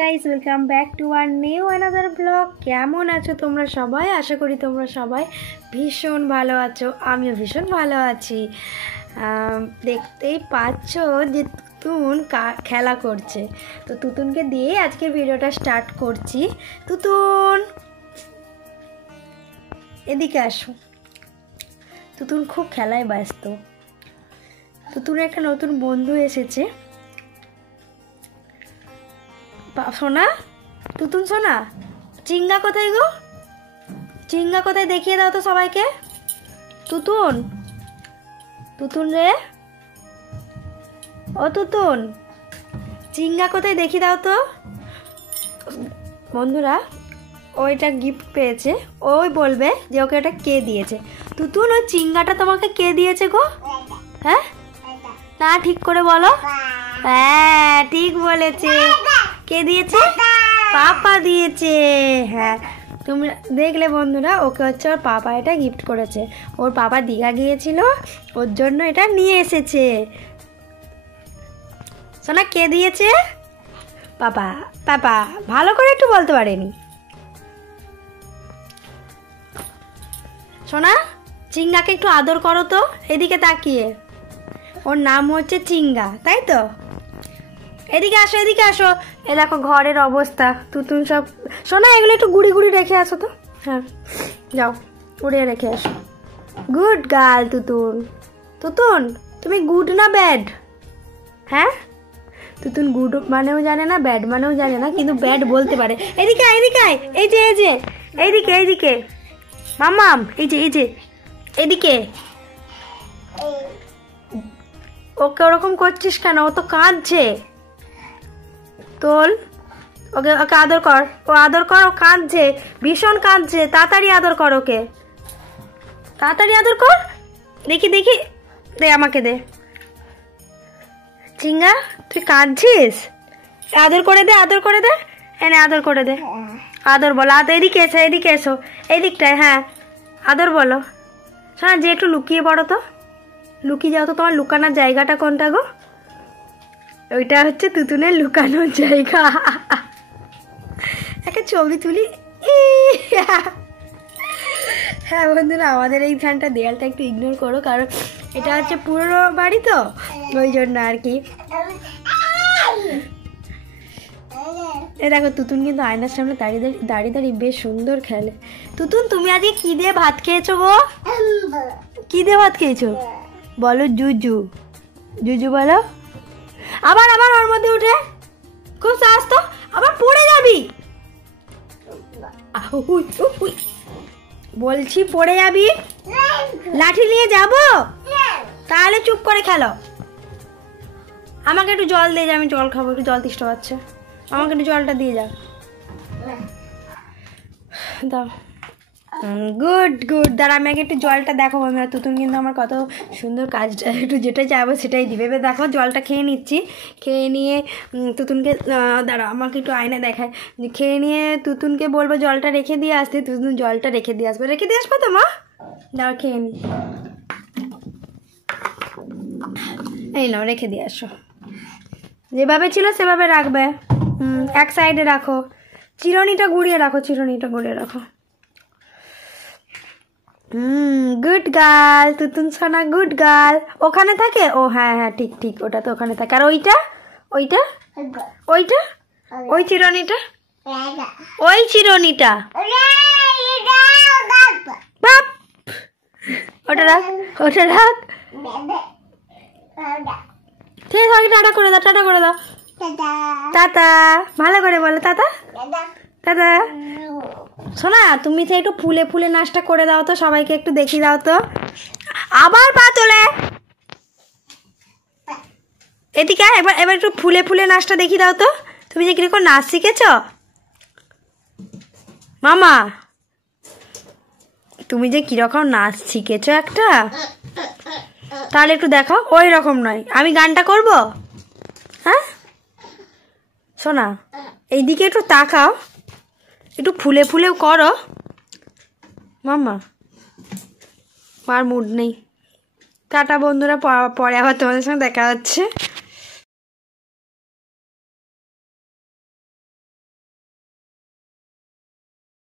Guys, welcome back to our new another vlog. কেমন আছো তোমরা সবাই? আশা করি তোমরা সবাই ভীষণ ভালো আছো। আমিও ভীষণ ভালো আছি। দেখতেই পাচ্ছ যে তুতুন খেলা করছে, তো তুতুনকে দিয়ে আজকে ভিডিওটা স্টার্ট করছি। তুতুন এদিকে আসো। তুতুন খুব খেলায় ব্যস্ত। তুতুনের একটা নতুন বন্ধু এসেছে। সোনা, তুতুন সোনা, চিঙ্গা কোথায় গো? চিঙ্গা কোথায় দেখিয়ে দাও তো সবাইকে। তুতুন, তুতুন রে, ও তুতুন, চিঙ্গা কোথায় দেখিয়ে দাও তো। বন্ধুরা, ওইটা গিফট পেয়েছে, ওই বলবে যে ওকে এটা কে দিয়েছে। তুতুন, ওই চিঙ্গাটা তোমাকে কে দিয়েছে গো? হ্যাঁ না, ঠিক করে বলো। হ্যাঁ ঠিক বলেছে। কে দিয়েছে? পাপা দিয়েছে। হ্যাঁ, তুমি দেখলে বন্ধুরা, ওকে হচ্ছে ওর পাপা এটা গিফট করেছে। ওর পাপা দীঘা গিয়েছিল, ওর জন্য এটা নিয়ে এসেছে। সোনা, কে দিয়েছে? পাপা। পাপা ভালো করে একটু বলতে পারেনি। সোনা, চিঙ্গাকে একটু আদর করো তো, এদিকে তাকিয়ে। ওর নাম হচ্ছে চিঙ্গা, তাই তো? এদিকে আসো, এদিকে আসো। এ দেখো ঘরের অবস্থা। তুতুন সব, শোনা এগুলো একটু গুড়ি গুড়ি রেখে আসো তো। হ্যাঁ যাও, উড়িয়ে রেখে আসো। Good girl Tutun. তুতুন, তুমি গুড না ব্যাড? হ্যাঁ, তুতুন গুড মানেও জানে না, ব্যাড মানেও জানে না, কিন্তু ব্যাড বলতে পারে। এদিকে এদিকে, এই যে এই যে, এইদিকে এইদিকে মামাম, এই যে এই যে এদিকে। ওকে ওরকম করছিস কেন? ও তো কাঁদছে। তোল ওকে, ওকে আদর কর। ও আদর কর, ও কাঁদছে, ভীষণ কাঁদছে। তাড়াতাড়ি আদর কর ওকে, তাড়াতাড়ি আদর কর। দেখি দেখি, দে আমাকে দে। চিঙ্গা, তুই কাঁদছিস? আদর করে দে, আদর করে দে। এনে আদর করে দে। আদর বলো। এদিকে এসো, এদিকে এসো, এই দিকটায়। হ্যাঁ আদর বলো। শোনা, যে একটু লুকিয়ে পড়ো তো, লুকিয়ে যাও তো। তোমার লুকানোর জায়গাটা কোনটা গো? ওইটা হচ্ছে তুতুনের লুকানোর জায়গা। একটা ছবি তুলি। হ্যাঁ বন্ধুরা, আমাদের এইখানটা দেয়ালটা একটু ইগনোর করো, কারণ এটা হচ্ছে পুরনো বাড়ি তো, ওই জন্য আর কি। এ দেখো, তুতুন কিন্তু আয়নার সামনে দাঁড়িয়ে দাঁড়িয়ে দাঁড়িয়ে বেশ সুন্দর খেলে। তুতুন, তুমি আজকে কি দিয়ে ভাত খেয়েছো গো? কি দিয়ে ভাত খেয়েছো বলো? জুজু, জুজু বলো। আবার আবার ওর মধ্যে উঠে, খুব সাহস তো, আবার পড়ে যাবি। বলছি পড়ে যাবি। লাঠি নিয়ে যাব, তাহলে চুপ করে খেলো। আমাকে একটু জল দিয়ে যা, আমি জল খাবো, একটু জল তেষ্টা পাচ্ছে। আমাকে একটু জলটা দিয়ে যা, দাও। Good good. দাঁড়া, আমি আগে একটু জলটা দেখো বন্ধুরা। তুতুন কিন্তু আমার কত সুন্দর কাজটা, একটু যেটা চাইবো সেটাই দিবে। এবার দেখো, জলটা খেয়ে নিচ্ছি। খেয়ে নিয়ে তুতুনকে, দাঁড়া আমাকে একটু আয়না দেখায়। খেয়ে নিয়ে তুতুনকে বলবো জলটা রেখে দিয়ে আসতে। তুতুন জলটা রেখে দিয়ে আসবে। রেখে দিয়ে আসবো তো মা? দাঁড়া খেয়ে নি। এই নাও, রেখে দিয়ে আসো। যেভাবে ছিল সেভাবে রাখবে। এক সাইডে রাখো। চিরুনিটা ঘুরিয়ে রাখো, চিরুনিটা ঘুরিয়ে রাখো। গুড গার্ল তুতুন সোনা, গুড গার্ল। ওখানে থাকে ও? হ্যাঁ হ্যাঁ ঠিক ঠিক, ওটা তো ওখানে থাকে। আর ওইটা, ওইটা, ওইটা, ওই চিরুনিটা, ওই চিরুনিটা, বাপ, ওটা রাখ, ওটা রাখ। ঠিক আছে, টাটা করে দাও, টাটা করে দাও। টাটা, ভালো করে বলো টাটা, টাটা। শোনা, তুমি তো একটু ফুলে ফুলে নাচটা করে দাও তো, সবাইকে একটু দেখিয়ে দাও তো। আবার পা তোলে। এদিকে এবার, এবার একটু ফুলে ফুলে নাচটা দেখিয়ে দাও তো। তুমি যে কিরকম নাচ শিখেছ মামা, তুমি যে কিরকম নাচ শিখেছ একটা, তাহলে একটু দেখাও। ওই রকম নয়, আমি গানটা করব। হ্যাঁ শোনা, এইদিকে একটু তাকাও, একটু ফুলে ফুলেও করো মাম্মা। আর মুড নেই। টাটা বন্ধুরা, পরে আবার তোমাদের সঙ্গে দেখা হচ্ছে।